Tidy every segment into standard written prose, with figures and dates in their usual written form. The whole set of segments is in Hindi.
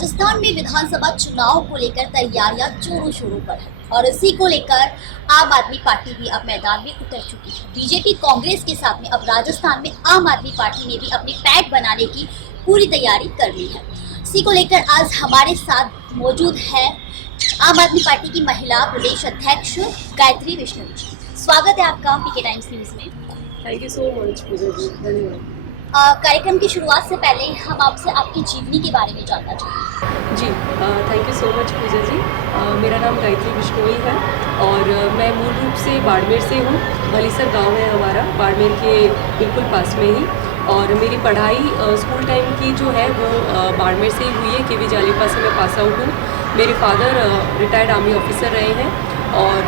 राजस्थान में विधानसभा चुनाव को लेकर तैयारियां जोरों शोरों पर है और इसी को लेकर आम आदमी पार्टी भी अब मैदान में उतर चुकी है। बीजेपी कांग्रेस के साथ में अब राजस्थान में आम आदमी पार्टी ने भी अपनी पैठ बनाने की पूरी तैयारी कर ली है। इसी को लेकर आज हमारे साथ मौजूद है आम आदमी पार्टी की महिला प्रदेश अध्यक्ष गायत्री विष्णु जी। स्वागत है आपका पीके टाइम्स न्यूज में। थैंक यू सो मच पूजा जी, धन्यवाद। कार्यक्रम की शुरुआत से पहले हम आपसे आपकी जीवनी के बारे में जानना चाहते जी, थैंक यू सो मच पूजा जी। मेरा नाम गायत्री बिश्नोई है और मैं मूल रूप से बाड़मेर से हूँ। भलीसर गांव है हमारा, बाड़मेर के बिल्कुल पास में ही। और मेरी पढ़ाई स्कूल टाइम की जो है वो बाड़मेर से ही हुई है। केवी जालीपा से मैं पास आउट हूँ। मेरे फादर रिटायर्ड आर्मी ऑफिसर रहे हैं और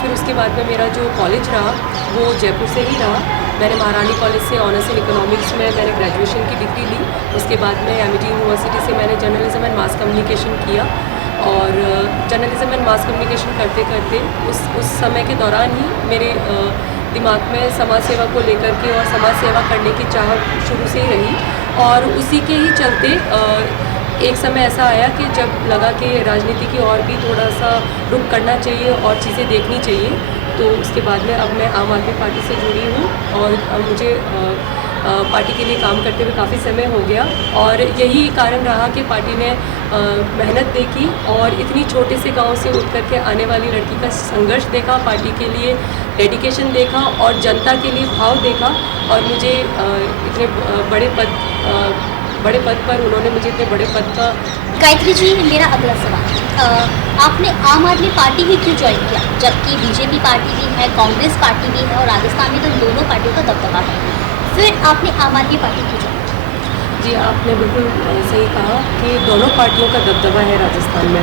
फिर उसके बाद में मेरा जो कॉलेज रहा वो जयपुर से ही रहा। मैंने महारानी कॉलेज से ऑनर्स इन इकोनॉमिक्स में मैंने ग्रेजुएशन की डिग्री ली। उसके बाद में एमिटी यूनिवर्सिटी से मैंने जर्नलिज्म एंड मास कम्युनिकेशन किया और जर्नलिज्म एंड मास कम्युनिकेशन करते करते उस समय के दौरान ही मेरे दिमाग में समाज सेवा को लेकर के और समाज सेवा करने की चाह शुरू से ही रही। और उसी के ही चलते एक समय ऐसा आया कि जब लगा कि राजनीति की और भी थोड़ा सा रुख करना चाहिए और चीज़ें देखनी चाहिए, तो उसके बाद में अब मैं आम आदमी पार्टी से जुड़ी हूँ और मुझे पार्टी के लिए काम करते हुए काफ़ी समय हो गया। और यही कारण रहा कि पार्टी ने मेहनत देखी और इतनी छोटे से गांव से उठ करके आने वाली लड़की का संघर्ष देखा, पार्टी के लिए डेडिकेशन देखा और जनता के लिए भाव देखा और मुझे इतने बड़े पद पर उन्होंने मुझे इतने बड़े पद का। गायत्री जी, मेरा अगला सवाल, आपने आम आदमी पार्टी ही क्यों ज्वाइन किया, जबकि बीजेपी पार्टी भी है, कांग्रेस पार्टी भी है और राजस्थान में तो दोनों पार्टियों का दबदबा है, फिर आपने आम आदमी पार्टी क्यों ज्वाइन किया? जी, आपने बिल्कुल सही कहा कि दोनों पार्टियों का दबदबा है राजस्थान में।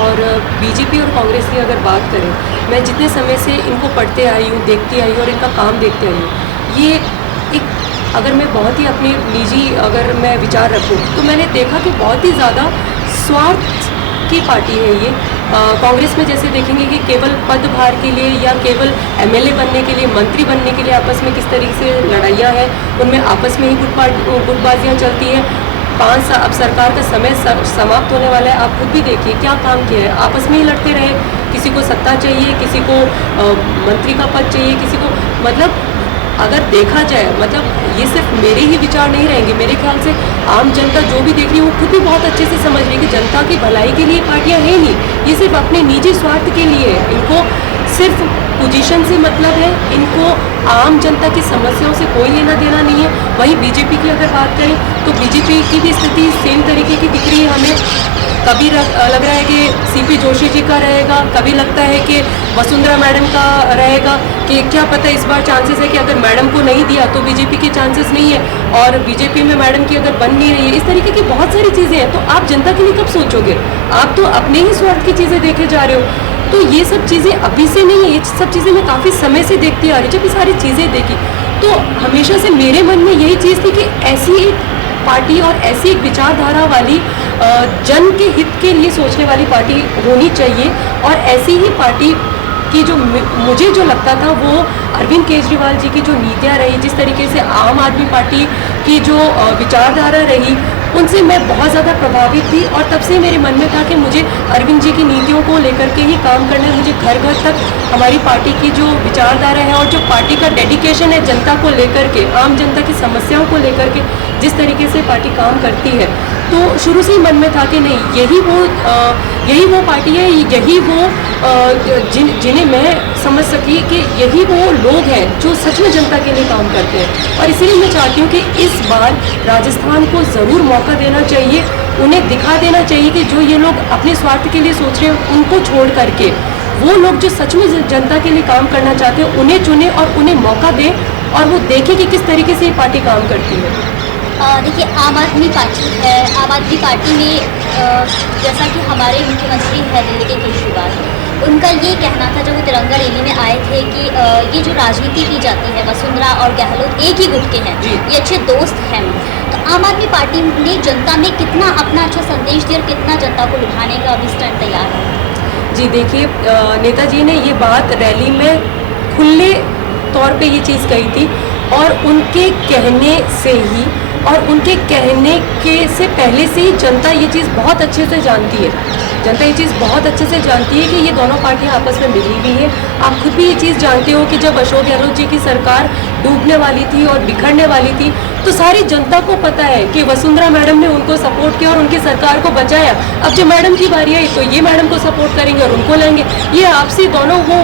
और बीजेपी और कांग्रेस की अगर बात करें, मैं जितने समय से इनको पढ़ते आई हूँ, देखती आई हूँ और इनका काम देखते आई हूँ, ये एक अगर मैं बहुत ही अपने निजी अगर मैं विचार रखूँ तो मैंने देखा कि बहुत ही ज़्यादा स्वार्थ की पार्टी है ये। कांग्रेस में जैसे देखेंगे कि केवल पदभार के लिए या केवल एमएलए बनने के लिए, मंत्री बनने के लिए आपस में किस तरीके से लड़ाइयाँ हैं, उनमें आपस में ही गुटबाजियाँ चलती हैं। 5 साल अब सरकार का समय समाप्त होने वाला है, आप खुद भी देखिए क्या काम किया है, आपस में ही लड़ते रहे। किसी को सत्ता चाहिए, किसी को मंत्री का पद चाहिए, किसी को, मतलब अगर देखा जाए, मतलब ये सिर्फ मेरे ही विचार नहीं रहेंगे। मेरे ख्याल से आम जनता जो भी देख रही है वो खुद भी बहुत अच्छे से समझ रही है कि जनता की भलाई के लिए पार्टियां हैं नहीं, ये सिर्फ अपने निजी स्वार्थ के लिए है। इनको सिर्फ पोजीशन से मतलब है, इनको आम जनता की समस्याओं से कोई लेना देना नहीं है। वहीं बीजेपी की अगर बात करें तो बीजेपी की भी स्थिति सेम तरीके की दिख रही है हमें। कभी लग रहा है कि सीपी जोशी जी का रहेगा, कभी लगता है कि वसुंधरा मैडम का रहेगा, कि क्या पता इस बार चांसेस है कि अगर मैडम को नहीं दिया तो बीजेपी के चांसेस नहीं है और बीजेपी में मैडम की अगर बन नहीं रही है। इस तरीके की बहुत सारी चीज़ें हैं। तो आप जनता के लिए कब सोचोगे? आप तो अपने ही स्वार्थ की चीज़ें देखे जा रहे हो। तो ये सब चीज़ें अभी से नहीं है, ये सब चीज़ें मैं काफ़ी समय से देखती आ रही। जब ये सारी चीज़ें देखी तो हमेशा से मेरे मन में यही चीज़ थी कि ऐसी एक पार्टी और ऐसी एक विचारधारा वाली जन के हित के लिए सोचने वाली पार्टी होनी चाहिए। और ऐसी ही पार्टी की जो मुझे जो लगता था वो अरविंद केजरीवाल जी की जो नीतियाँ रही, जिस तरीके से आम आदमी पार्टी की जो विचारधारा रही, उनसे मैं बहुत ज़्यादा प्रभावित थी। और तब से मेरे मन में था कि मुझे अरविंद जी की नीतियों को लेकर के ही काम करना है। मुझे घर घर तक हमारी पार्टी की जो विचारधारा है और जो पार्टी का डेडिकेशन है जनता को लेकर के, आम जनता की समस्याओं को लेकर के जिस तरीके से पार्टी काम करती है, तो शुरू से ही मन में था कि नहीं, यही वो पार्टी है, यही वो जिन्हें मैं समझ सकी कि यही वो लोग हैं जो सच में जनता के लिए काम करते हैं। और इसीलिए मैं चाहती हूँ कि इस बार राजस्थान को ज़रूर मौका देना चाहिए, उन्हें दिखा देना चाहिए कि जो ये लोग अपने स्वार्थ के लिए सोच रहे हैं उनको छोड़ करके वो लोग जो सच में जनता के लिए काम करना चाहते हैं उन्हें चुने और उन्हें मौका दें और वो देखें कि किस तरीके से ये पार्टी काम करती है। देखिए, आम आदमी पार्टी है, आम आदमी पार्टी में जैसा कि हमारे मुख्यमंत्री है दिल्ली के केजरीवाल, उनका ये कहना था जब वो तिरंगा रैली में आए थे कि ये जो राजनीति की जाती है, वसुंधरा और गहलोत एक ही गुट के हैं, ये अच्छे दोस्त हैं। तो आम आदमी पार्टी ने जनता में कितना अपना अच्छा संदेश दिया और कितना जनता को लुभाने का अभी स्टैंड तैयार है? जी देखिए, नेताजी ने ये बात रैली में खुले तौर पे ये चीज़ कही थी और उनके कहने से ही और उनके कहने के से पहले से ही जनता ये चीज़ बहुत अच्छे से जानती है। जनता ये चीज़ बहुत अच्छे से जानती है कि ये दोनों पार्टियां आपस में मिली हुई है। आप खुद भी ये चीज़ जानते हो कि जब अशोक गहलोत जी की सरकार डूबने वाली थी और बिखरने वाली थी, तो सारी जनता को पता है कि वसुंधरा मैडम ने उनको सपोर्ट किया और उनकी सरकार को बचाया। अब जब मैडम की बारी आई तो ये मैडम को सपोर्ट करेंगे और उनको लेंगे। ये आपसी दोनों वो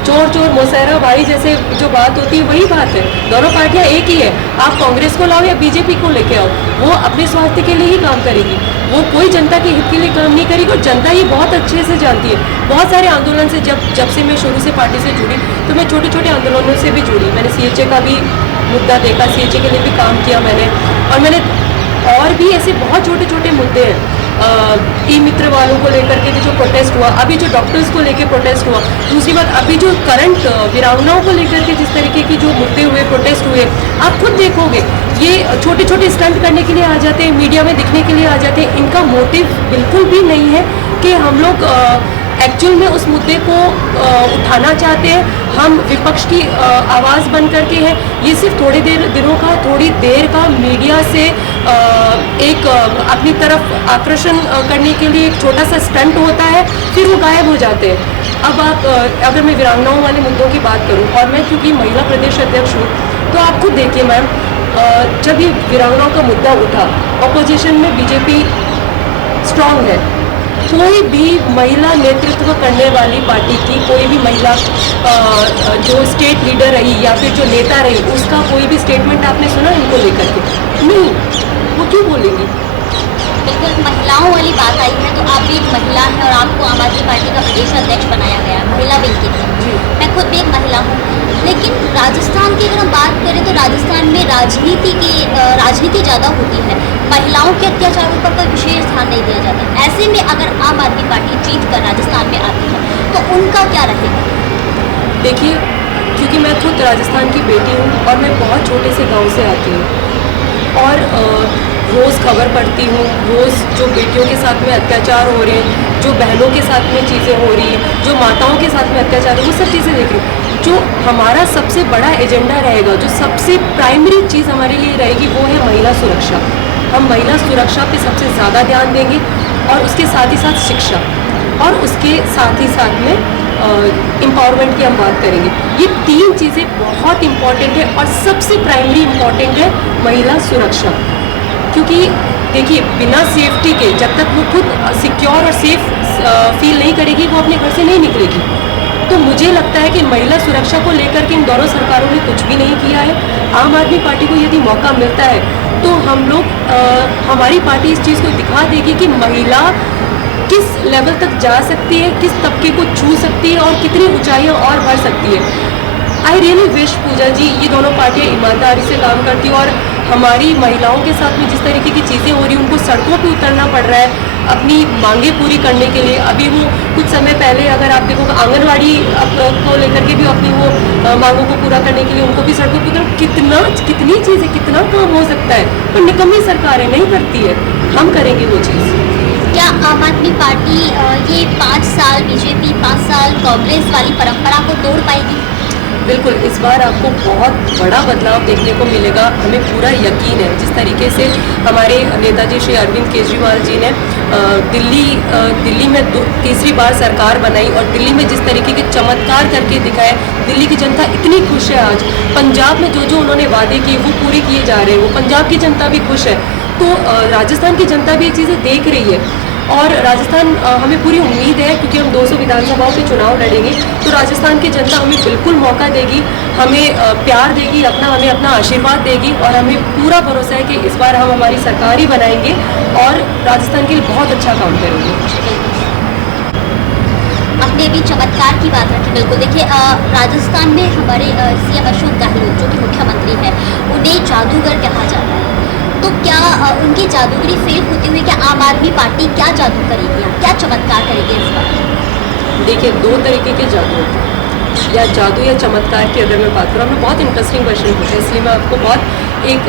चोर चोर मौसेरा भाई जैसे जो बात होती है वही बात है। दोनों पार्टियां एक ही है। आप कांग्रेस को लाओ या बीजेपी को लेके आओ, वो अपने स्वार्थ के लिए ही काम करेगी। वो कोई जनता के हित के लिए काम नहीं करेगी और जनता ये बहुत अच्छे से जानती है। बहुत सारे आंदोलन से जब से मैं शुरू से पार्टी से जुड़ी तो मैं छोटे छोटे आंदोलनों से भी जुड़ी। मैंने CHA का भी मुद्दा देखा, CHA के लिए भी काम किया मैंने, और मैंने और भी ऐसे बहुत छोटे छोटे मुद्दे हैं। ई मित्र वालों को लेकर के भी जो प्रोटेस्ट हुआ, अभी जो डॉक्टर्स को लेकर प्रोटेस्ट हुआ, दूसरी बात अभी जो करंट वीरांगनाओं को लेकर के जिस तरीके की जो मुद्दे हुए, प्रोटेस्ट हुए, आप खुद देखोगे ये छोटे छोटे स्टंट करने के लिए आ जाते हैं, मीडिया में दिखने के लिए आ जाते हैं। इनका मोटिव बिल्कुल भी नहीं है कि हम लोग एक्चुअल में उस मुद्दे को उठाना चाहते हैं, हम विपक्ष की आवाज़ बन करके हैं। ये सिर्फ थोड़ी देर का मीडिया से एक अपनी तरफ आकर्षण करने के लिए एक छोटा सा स्टंट होता है, फिर वो गायब हो जाते हैं। अब आप अगर मैं वीरांगनाओं वाले मुद्दों की बात करूं, और मैं क्योंकि महिला प्रदेश अध्यक्ष हूँ, तो आप खुद देखिए मैम, जब ये वीरांगनाओं का मुद्दा उठा, ऑपोजिशन में बीजेपी स्ट्रांग है। कोई भी महिला नेतृत्व करने वाली पार्टी की कोई भी महिला जो स्टेट लीडर रही या फिर जो नेता रही, उसका कोई भी स्टेटमेंट आपने सुना इनको लेकर के? नहीं। वो क्यों बोलेगी? बिल्कुल महिलाओं वाली बात आई है तो आप भी एक महिला हैं और आपको आम आदमी पार्टी का प्रदेश अध्यक्ष बनाया गया है महिला बिल के लिए। मैं खुद भी एक महिला हूँ, लेकिन राजस्थान की अगर हम बात करें तो राजस्थान में राजनीति ज़्यादा होती है, महिलाओं के अत्याचारों पर कोई विशेष ध्यान नहीं दिया जाता। ऐसे में अगर आम आदमी पार्टी जीत कर राजस्थान में आती है तो उनका क्या रहेगा? देखिए, क्योंकि मैं खुद राजस्थान की बेटी हूँ और मैं बहुत छोटे से गांव से आती हूँ और रोज़ खबर पढ़ती हूँ, रोज़ जो बेटियों के साथ में अत्याचार हो रहे हैं, जो बहनों के साथ में चीज़ें हो रही हैं, जो माताओं के साथ में अत्याचार हो, वो सब चीज़ें देख रही हूँ। जो हमारा सबसे बड़ा एजेंडा रहेगा, जो सबसे प्राइमरी चीज़ हमारे लिए रहेगी, वो है महिला सुरक्षा। हम महिला सुरक्षा पे सबसे ज़्यादा ध्यान देंगे और उसके साथ ही साथ शिक्षा, और उसके साथ ही साथ में एम्पावरमेंट की हम बात करेंगे। ये तीन चीज़ें बहुत इम्पॉर्टेंट है और सबसे प्राइमरी इम्पॉर्टेंट है महिला सुरक्षा। क्योंकि देखिए, बिना सेफ्टी के जब तक वो खुद सिक्योर और सेफ फील नहीं करेगी, वो अपने घर से नहीं निकलेगी। तो मुझे लगता है कि महिला सुरक्षा को लेकर के इन दोनों सरकारों ने कुछ भी नहीं किया है। आम आदमी पार्टी को यदि मौका मिलता है तो हम लोग हमारी पार्टी इस चीज़ को दिखा देगी कि महिला किस लेवल तक जा सकती है, किस तबके को छू सकती है और कितनी ऊंचाइयां और बढ़ सकती है। आई रियली विश पूजा जी ये दोनों पार्टियां ईमानदारी से काम करती और हमारी महिलाओं के साथ में जिस तरीके की चीज़ें हो रही हैं, उनको सड़कों पे उतरना पड़ रहा है अपनी मांगे पूरी करने के लिए। अभी वो कुछ समय पहले अगर आप देखो आंगनवाड़ी को लेकर के भी अपनी वो मांगों को पूरा करने के लिए उनको भी सड़कों पर कितनी चीज़ें, कितना काम हो सकता है, पर निकम्मी सरकारें नहीं करती है। हम करेंगे वो चीज़। क्या आम आदमी पार्टी ये 5 साल बीजेपी 5 साल कांग्रेस वाली परंपरा को तोड़ पाएगी? बिल्कुल, इस बार आपको बहुत बड़ा बदलाव देखने को मिलेगा, हमें पूरा यकीन है। जिस तरीके से हमारे नेताजी श्री अरविंद केजरीवाल जी ने दिल्ली में तीसरी बार सरकार बनाई और दिल्ली में जिस तरीके के चमत्कार करके दिखाए, दिल्ली की जनता इतनी खुश है। आज पंजाब में जो उन्होंने वादे किए वो पूरे किए जा रहे हैं, वो पंजाब की जनता भी खुश है। तो राजस्थान की जनता भी ये चीज़ें देख रही है और राजस्थान हमें पूरी उम्मीद है, क्योंकि हम 200 विधानसभाओं के चुनाव लड़ेंगे, तो राजस्थान की जनता हमें बिल्कुल मौका देगी, हमें प्यार देगी, हमें अपना आशीर्वाद देगी और हमें पूरा भरोसा है कि इस बार हम हमारी सरकार ही बनाएंगे और राजस्थान के लिए बहुत अच्छा काम करेंगे। आपने अभी चमत्कार की बात रखी, बिल्कुल देखिए राजस्थान में हमारे CM अशोक गहलोत जो कि मुख्यमंत्री है, उन्हें जादूगर कहा जाता है। तो क्या उनकी जादूगरी फेल होते हुए क्या आम आदमी पार्टी क्या जादू करेगी, क्या चमत्कार करेगी इस बार? देखिए, दो तरीके के जादू होते हैं, या जादू या चमत्कार की अगर मैं बात करूँ, आपने बहुत इंटरेस्टिंग क्वेश्चन पूछा, इसलिए मैं आपको बहुत एक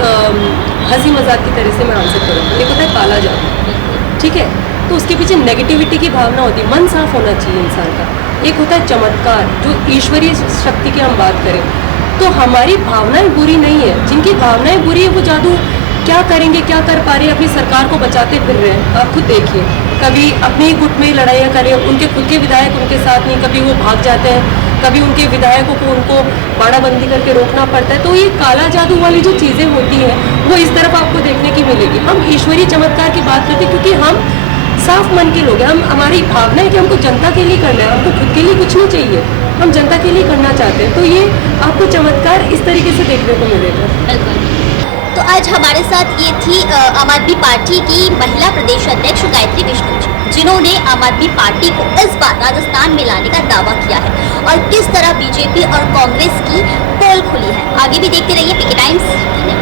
हंसी मजाक की तरह से मैं आंसर करूँगी। एक होता है काला जादू, ठीक है, तो उसके पीछे नेगेटिविटी की भावना होती है, मन साफ होना चाहिए इंसान का। एक होता है चमत्कार, जो ईश्वरीय शक्ति की हम बात करें, तो हमारी भावनाएं बुरी नहीं है, जिनकी भावनाएं बुरी है वो जादू क्या करेंगे, क्या कर पा रहे हैं, अपनी सरकार को बचाते फिर रहे हैं। आप खुद देखिए, कभी अपने ही गुट में लड़ाइयाँ करें, उनके खुद के विधायक उनके साथ नहीं, कभी वो भाग जाते हैं, कभी उनके विधायकों को उनको बाड़ाबंदी करके रोकना पड़ता है। तो ये काला जादू वाली जो चीज़ें होती हैं वो इस तरफ आपको देखने की मिलेगी। हम ईश्वरीय चमत्कार की बात करते हैं क्योंकि हम साफ मन के लोग हैं। हम हमारी भावना है कि हमको जनता के लिए करना है, हमको खुद के लिए कुछ नहीं चाहिए, हम जनता के लिए करना चाहते हैं। तो ये आपको चमत्कार इस तरीके से देखने को मिलेगा। बिल्कुल। तो आज हमारे साथ ये थी आम आदमी पार्टी की महिला प्रदेश अध्यक्ष गायत्री विष्णु जी, जिन्होंने आम आदमी पार्टी को इस बार राजस्थान में लाने का दावा किया है और किस तरह बीजेपी और कांग्रेस की पोल खुली है। आगे भी देखते रहिए पीके टाइम्स। धन्यवाद।